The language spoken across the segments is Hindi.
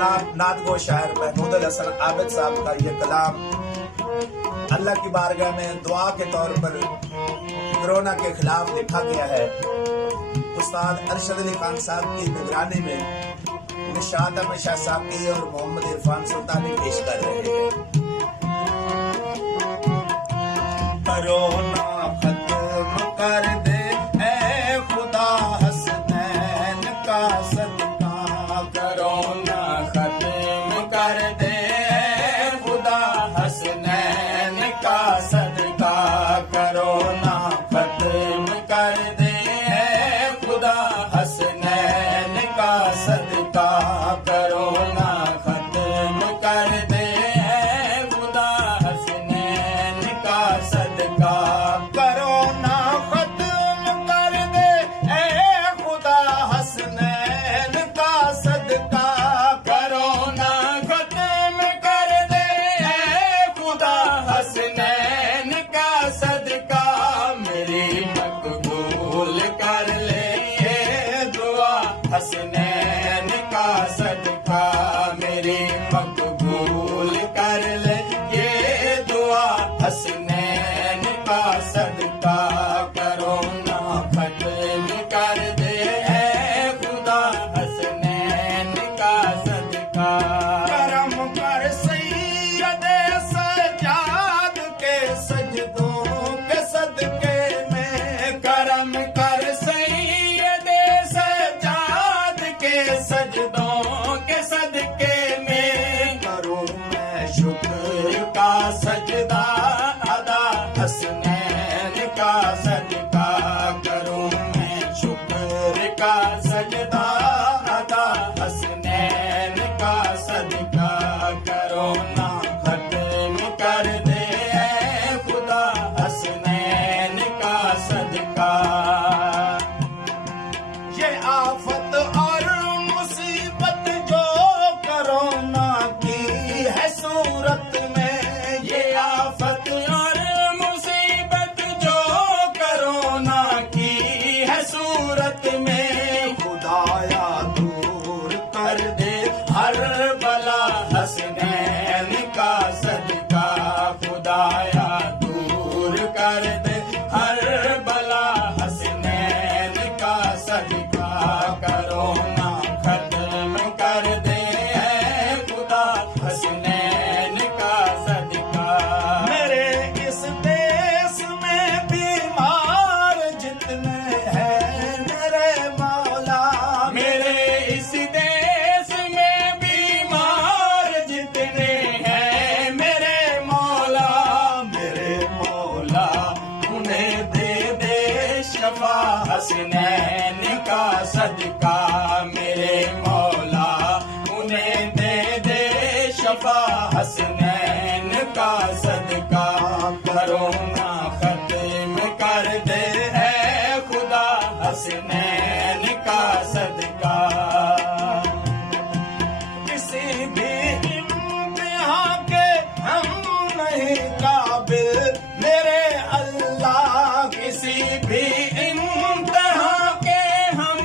जनाब नातगो शायर महमूद हसन आबिद साहब का ये कलाम अल्लाह की बारगाह में दुआ के तौर पर कोरोना के खिलाफ लिखा गया है। उस्ताद अरशद अली खान साहब की निगरानी में निशात अहमद शाह साकी और मोहम्मद इरफान सुल्तानी पेश कर रहे हैं। कोरोना खत्म कर दे ऐ खुदा हसनैन का सदका, कोरोना खत्म कर दे खुदा हसनैन का सदका, कोरोना खत्म कर दे खुदा हसनैन का सदका, कोरोना खत्म कर दे खुदा हसनैन का सदका, कोरोना खत्म कर दे ऐ खुदा हसनैन का सदका, कोरोना खत्म कर दे खुदा हसनैन का सदका, मेरी मकबूल कर ले ये दुआ हसनैन का सदका, मेरी मकबूल कर ले ये दुआ हसनैन का सदका, कोरोना खत्म कर दे खुदा हसनैन का सदका। करम कर सैयदे सजाद के सजदों के सदके में, करम कर सैयदे सजाद के सजदों के सदके में, करूं मैं शुक्र का सजदा अदा हसनैन का सदका, करूं मैं शुक्र का सजदा अदा हसनैन का सदका, कोरोना खत्म कर दे खुदा हसनैन का सदका। ये आफत और मुसीबत जो कोरोना की है सूरत में, ये आफत और मुसीबत जो कोरोना की है सूरत में, खुदाया दूर कर दे हर बला हसनैन का सदका, खुदाया दूर कर दे हर बला हसनैन का सदका, कोरोना खत्म कर दे खुदा हसनैन का सदका। मेरे इस देश में बीमार जितने हैं मेरे मौला, मेरे इस देश में बीमार जितने हैं मेरे मौला, मेरे मौला उन्हें दे शफा हसनैन का सदका, मेरे मौला उन्हें दे शफा हसनैन का सदका, कोरोना खत्म कर दे खुदा हसनैन का सदका। किसी भी इम्तिहान के हम नहीं काबिल मेरे अल्लाह, किसी भी इम्तिहान के हम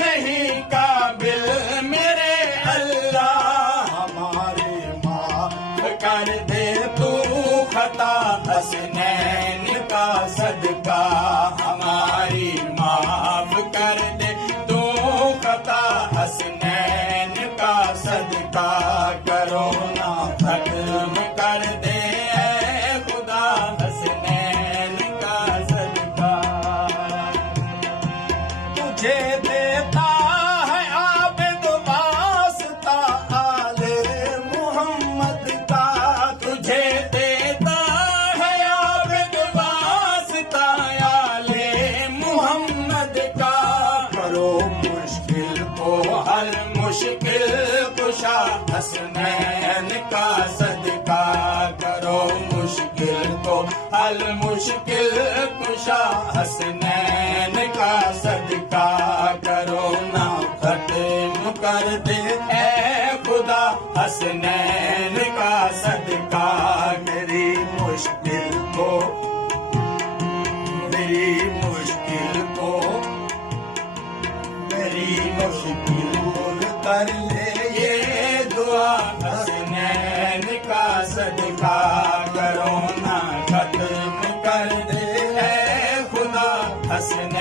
नहीं काबिल मेरे अल्लाह, हमारे माँ कर दे तू खता हसनैन का सदका, हमारी माफ कर दे तू खता हसनैन का सदका, कोरोना खत्म कर दे खुदा हसनैन का सदका। तुझे देता है आबिद वास्ता आले मोहम्मद का, तुझे देता है आबिद वास्ता आले मोहम्मद का, करो मुश्किल को हर मुश्किल कुशा हसनैन का सदका, करो मुश्किल को हल मुश्किल कुशा हसनैन का सदका, कोरोना खत्म कर दे खुदा हसनैन का सदका, मेरी मुश्किल को मेरी मुश्किल को मेरी मुश्किल दूर कर ले ये दुआ हसनैन का सदका करो ना खत्म कर दे है खुदा हसनैन